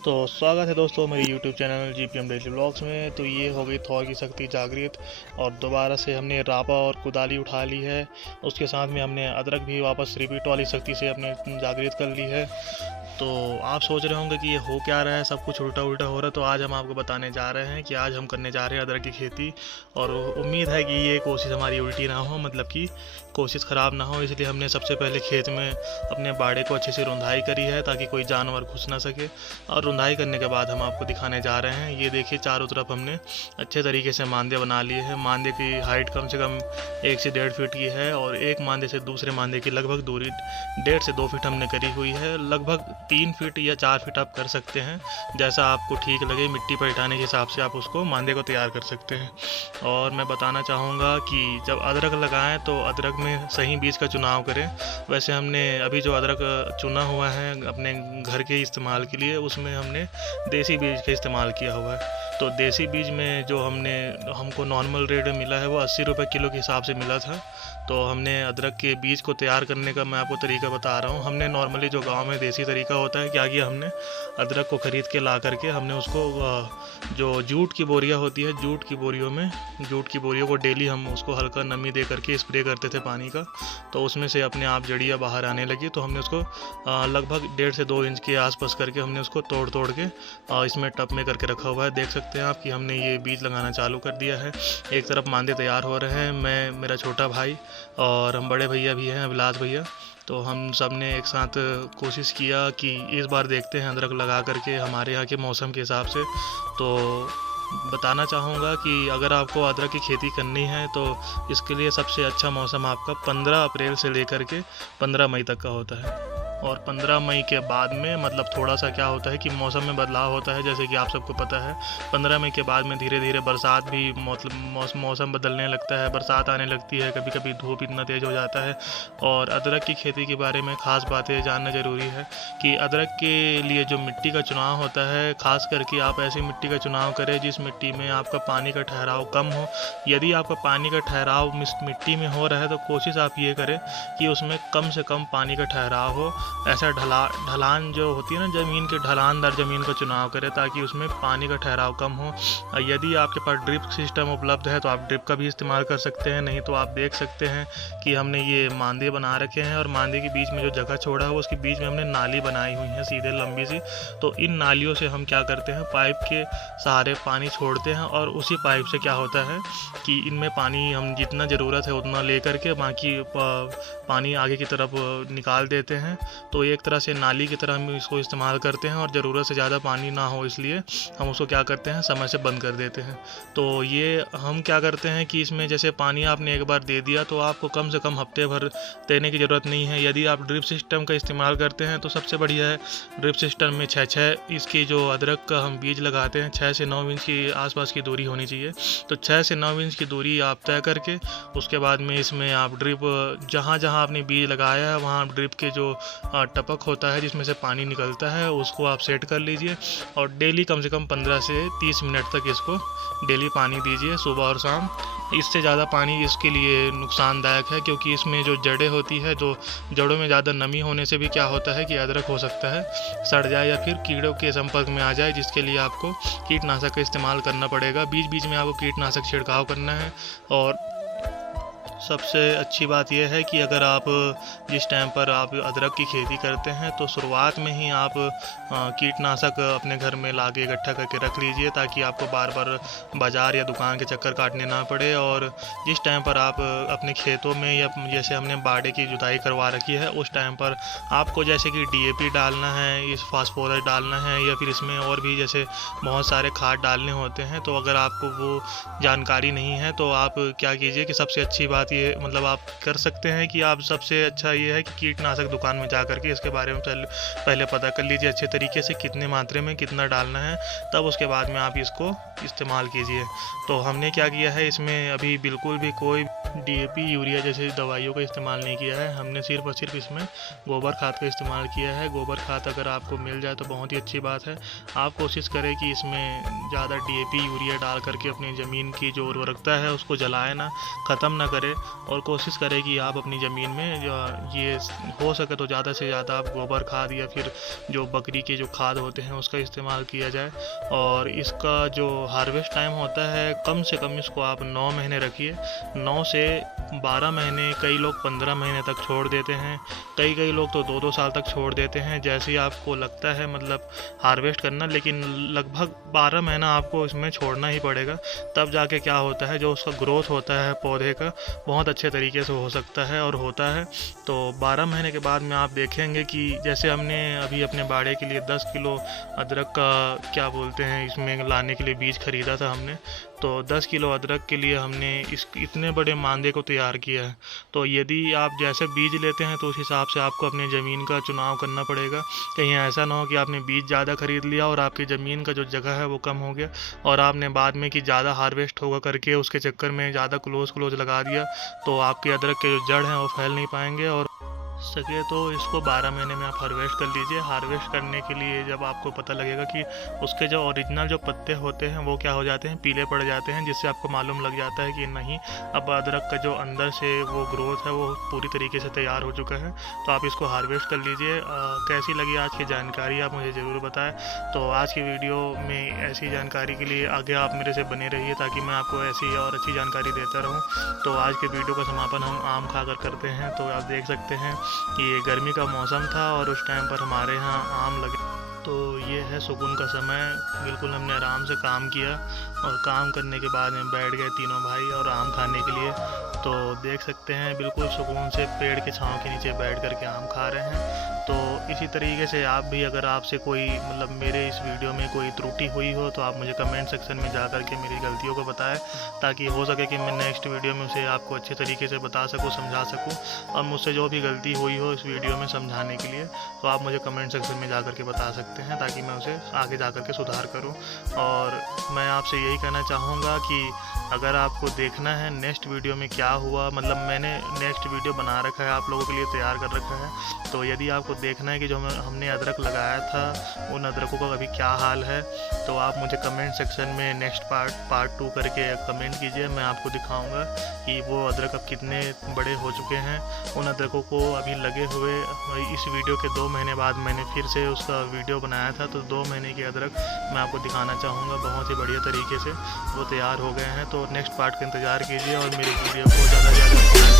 तो स्वागत है दोस्तों मेरे YouTube channel GPM daily vlogs में। तो ये हो गई थॉर की शक्ति जागृत और दोबारा से हमने रापा और कुदाली उठा ली है। उसके साथ में हमने अदरक भी वापस रिपीट वाली शक्ति से अपने जागृत कर ली है। तो आप सोच रहे होंगे कि ये हो क्या रहा है, सब कुछ उल्टा उल्टा हो रहा है। तो आज हम आपको बताने जा रहे हैं कि आज हम करने जा रहे हैं अदरक की खेती। और उम्मीद है कि ये कोशिश हमारी उल्टी ना हो, मतलब कि कोशिश ख़राब ना हो। इसलिए हमने सबसे पहले खेत में अपने बाड़े को अच्छे से रुंधाई करी है ताकि कोई जानवर घुस ना सके। और रुंधाई करने के बाद हम आपको दिखाने जा रहे हैं। ये देखिए चारों तरफ हमने अच्छे तरीके से मांदे बना लिए हैं। मांदे की हाइट कम से कम 1 से 1.5 फीट की है और एक मांदे से दूसरे मांदे की लगभग दूरी 1.5 से 2 फीट हमने करी हुई है। लगभग 3 फीट या 4 फीट आप कर सकते हैं, जैसा आपको ठीक लगे। मिट्टी पलटाने के हिसाब से आप उसको मांदे को तैयार कर सकते हैं। और मैं बताना चाहूँगा कि जब अदरक लगाएं तो अदरक में सही बीज का चुनाव करें। वैसे हमने अभी जो अदरक चुना हुआ है अपने घर के इस्तेमाल के लिए, उसमें हमने देसी बीज का इस्तेमाल किया हुआ है। तो देसी बीज में जो हमको नॉर्मल रेट में मिला है वो 80 रुपये किलो के हिसाब से मिला था। तो हमने अदरक के बीज को तैयार करने का मैं आपको तरीका बता रहा हूँ। हमने नॉर्मली जो गांव में देसी तरीका होता है, क्या किया हमने अदरक को ख़रीद के ला करके हमने उसको जो जूट की बोरियां होती है, जूट की बोरियों को डेली हम उसको हल्का नमी दे करके स्प्रे करते थे पानी का। तो उसमें से अपने आप जड़ियाँ बाहर आने लगी। तो हमने उसको लगभग 1.5 से 2 इंच के आसपास करके हमने उसको तोड़ तोड़ के इसमें टब में करके रखा हुआ है। देख सकते हैं आप कि हमने ये बीज लगाना चालू कर दिया है। एक तरफ मांदे तैयार हो रहे हैं, मैं, मेरा छोटा भाई और हम बड़े भैया भी हैं, अभिलाष भैया। तो हम सब ने एक साथ कोशिश किया कि इस बार देखते हैं अदरक लगा करके हमारे यहाँ के मौसम के हिसाब से। तो बताना चाहूँगा कि अगर आपको अदरक की खेती करनी है तो इसके लिए सबसे अच्छा मौसम आपका 15 अप्रैल से लेकर के 15 मई तक का होता है। और 15 मई के बाद में मतलब थोड़ा सा क्या होता है कि मौसम में बदलाव होता है, जैसे कि आप सबको पता है। 15 मई के बाद में धीरे धीरे बरसात भी, मतलब मौसम बदलने लगता है, बरसात आने लगती है, कभी कभी धूप इतना तेज़ हो जाता है। और अदरक की खेती के बारे में ख़ास बातें जानना ज़रूरी है कि अदरक के लिए जो मिट्टी का चुनाव होता है, ख़ास करके आप ऐसी मिट्टी का चुनाव करें जिस मिट्टी में आपका पानी का ठहराव कम हो। यदि आपका पानी का ठहराव मिट्टी में हो रहा है तो कोशिश आप ये करें कि उसमें कम से कम पानी का ठहराव हो। ऐसा ढलान जो होती है ना ज़मीन के, ढलानदार ज़मीन का चुनाव करें ताकि उसमें पानी का ठहराव कम हो। यदि आपके पास ड्रिप सिस्टम उपलब्ध है तो आप ड्रिप का भी इस्तेमाल कर सकते हैं। नहीं तो आप देख सकते हैं कि हमने ये मांदे बना रखे हैं और मांदे के बीच में जो जगह छोड़ा है उसके बीच में हमने नाली बनाई हुई है सीधे लंबी सी। तो इन नालियों से हम क्या करते हैं, पाइप के सहारे पानी छोड़ते हैं और उसी पाइप से क्या होता है कि इनमें पानी हम जितना ज़रूरत है उतना ले करके बाकी पानी आगे की तरफ निकाल देते हैं। तो एक तरह से नाली की तरह हम इसको इस्तेमाल करते हैं और ज़रूरत से ज़्यादा पानी ना हो इसलिए हम उसको क्या करते हैं, समय से बंद कर देते हैं। तो ये हम क्या करते हैं कि इसमें जैसे पानी आपने एक बार दे दिया तो आपको कम से कम हफ्ते भर देने की ज़रूरत नहीं है। यदि आप ड्रिप सिस्टम का इस्तेमाल करते हैं तो सबसे बढ़िया है। ड्रिप सिस्टम में 6 इसकी जो अदरक का हम बीज लगाते हैं 6 से 9 इंच की आसपास की दूरी होनी चाहिए। तो 6 से 9 इंच की दूरी आप तय करके उसके बाद में इसमें आप ड्रिप जहाँ जहाँ आपने बीज लगाया है वहाँ ड्रिप के जो टपक होता है जिसमें से पानी निकलता है उसको आप सेट कर लीजिए। और डेली कम से कम 15 से 30 मिनट तक इसको डेली पानी दीजिए, सुबह और शाम। इससे ज़्यादा पानी इसके लिए नुकसानदायक है क्योंकि इसमें जो जड़ें होती है, जो जड़ों में ज़्यादा नमी होने से भी क्या होता है कि अदरक हो सकता है सड़ जाए या फिर कीड़ों के संपर्क में आ जाए, जिसके लिए आपको कीटनाशक का इस्तेमाल करना पड़ेगा। बीच बीच में आपको कीटनाशक छिड़काव करना है। और सबसे अच्छी बात यह है कि अगर आप जिस टाइम पर आप अदरक की खेती करते हैं तो शुरुआत में ही आप कीटनाशक अपने घर में ला के इकट्ठा करके रख लीजिए ताकि आपको बार बार बाज़ार या दुकान के चक्कर काटने ना पड़े। और जिस टाइम पर आप अपने खेतों में या जैसे हमने बाड़े की जुताई करवा रखी है उस टाइम पर आपको जैसे कि DAP डालना है, इस फास्फोरस डालना है या फिर इसमें और भी जैसे बहुत सारे खाद डालने होते हैं। तो अगर आपको वो जानकारी नहीं है तो आप क्या कीजिए कि सबसे अच्छी बात ये मतलब आप कर सकते हैं कि आप सबसे अच्छा ये है कि कीटनाशक दुकान में जा करके इसके बारे में पहले पता कर लीजिए अच्छे तरीके से कितने मात्रा में कितना डालना है, तब उसके बाद में आप इसको इस्तेमाल कीजिए। तो हमने क्या किया है, इसमें अभी बिल्कुल भी कोई DAP यूरिया जैसे दवाइयों का इस्तेमाल नहीं किया है। हमने सिर्फ और सिर्फ इसमें गोबर खाद का इस्तेमाल किया है। गोबर खाद अगर आपको मिल जाए तो बहुत ही अच्छी बात है। आप कोशिश करें कि इसमें ज़्यादा DAP यूरिया डाल करके अपनी ज़मीन की जो उर्वरकता है उसको जलाए ना, ख़त्म ना करे। और कोशिश करें कि आप अपनी ज़मीन में ये हो सके तो ज़्यादा से ज़्यादा आप गोबर खाद या फिर जो बकरी के जो खाद होते हैं उसका इस्तेमाल किया जाए। और इसका जो हार्वेस्ट टाइम होता है कम से कम इसको आप 9 महीने रखिए, 9 से 12 महीने, कई लोग 15 महीने तक छोड़ देते हैं, कई लोग तो 2-2 साल तक छोड़ देते हैं, जैसे ही आपको लगता है मतलब हार्वेस्ट करना। लेकिन लगभग 12 महीना आपको इसमें छोड़ना ही पड़ेगा, तब जाके क्या होता है जो उसका ग्रोथ होता है पौधे का बहुत अच्छे तरीके से हो सकता है और होता है। तो 12 महीने के बाद में आप देखेंगे कि जैसे हमने अभी अपने बाड़े के लिए 10 किलो अदरक का क्या बोलते हैं इसमें लाने के लिए बीज खरीदा था हमने, तो 10 किलो अदरक के लिए हमने इस इतने बड़े मांदे को तैयार किया है। तो यदि आप जैसे बीज लेते हैं तो उस हिसाब से आपको अपनी ज़मीन का चुनाव करना पड़ेगा। कहीं ऐसा ना हो कि आपने बीज ज़्यादा खरीद लिया और आपकी ज़मीन का जो जगह है वो कम हो गया और आपने बाद में कि ज़्यादा हार्वेस्ट होगा करके उसके चक्कर में ज़्यादा क्लोज लगा दिया, तो आपके अदरक के जो जड़ हैं वो फैल नहीं पाएंगे। और सके तो इसको 12 महीने में आप हार्वेस्ट कर लीजिए। हार्वेस्ट करने के लिए जब आपको पता लगेगा कि उसके जो ओरिजिनल जो पत्ते होते हैं वो क्या हो जाते हैं, पीले पड़ जाते हैं, जिससे आपको मालूम लग जाता है कि नहीं अब अदरक का जो अंदर से वो ग्रोथ है वो पूरी तरीके से तैयार हो चुका है, तो आप इसको हार्वेस्ट कर लीजिए। कैसी लगी आज की जानकारी आप मुझे ज़रूर बताएं। तो आज की वीडियो में ऐसी जानकारी के लिए आगे आप मेरे से बने रहिए ताकि मैं आपको ऐसी और अच्छी जानकारी देता रहूँ। तो आज के वीडियो का समापन हम आम खाकर करते हैं। तो आप देख सकते हैं कि ये गर्मी का मौसम था और उस टाइम पर हमारे यहाँ आम लगे, तो ये है सुकून का समय। बिल्कुल हमने आराम से काम किया और काम करने के बाद में बैठ गए तीनों भाई और आम खाने के लिए। तो देख सकते हैं बिल्कुल सुकून से पेड़ के छांव के नीचे बैठ कर के आम खा रहे हैं। तो इसी तरीके से आप भी अगर आपसे कोई मतलब मेरे इस वीडियो में कोई त्रुटि हुई हो तो आप मुझे कमेंट सेक्शन में जा कर के मेरी गलतियों को बताएं, ताकि हो सके कि मैं नेक्स्ट वीडियो में उसे आपको अच्छे तरीके से बता सकूं, समझा सकूं। और मुझसे जो भी गलती हुई हो इस वीडियो में समझाने के लिए तो आप मुझे कमेंट सेक्शन में जा कर के बता सकते हैं, ताकि मैं उसे आगे जा कर के सुधार करूँ। और मैं आपसे यही कहना चाहूँगा कि अगर आपको देखना है नेक्स्ट वीडियो में क्या हुआ, मतलब मैंने नेक्स्ट वीडियो बना रखा है आप लोगों के लिए, तैयार कर रखा है। तो यदि आपको देखना है कि जो हमने अदरक लगाया था उन अदरकों का अभी क्या हाल है, तो आप मुझे कमेंट सेक्शन में नेक्स्ट पार्ट 2 करके कमेंट कीजिए। मैं आपको दिखाऊंगा कि वो अदरक अब कितने बड़े हो चुके हैं। उन अदरकों को अभी लगे हुए इस वीडियो के 2 महीने बाद मैंने फिर से उसका वीडियो बनाया था, तो 2 महीने के अदरक मैं आपको दिखाना चाहूँगा। बहुत ही बढ़िया तरीके से वो तैयार हो गए हैं। तो नेक्स्ट पार्ट का इंतज़ार कीजिए और मेरी वीडियो को ज़्यादा से ज़्यादा